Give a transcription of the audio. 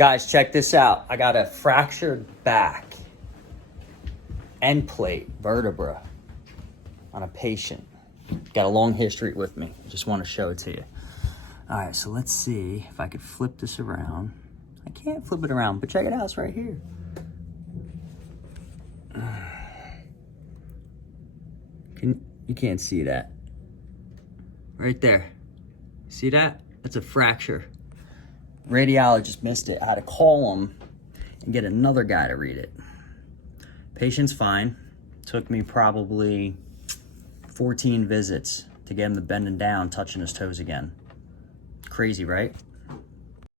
Guys, check this out. I got a fractured back end plate vertebra on a patient. Got a long history with me. Just want to show it to you. All right, so let's see if I could flip this around. I can't flip it around, but check it out, it's right here. You can't see that. Right there. See that? That's a fracture. Radiologist missed it. I had to call him and get another guy to read it. Patient's fine. Took me probably 14 visits to get him to bending down, touching his toes again. Crazy, right?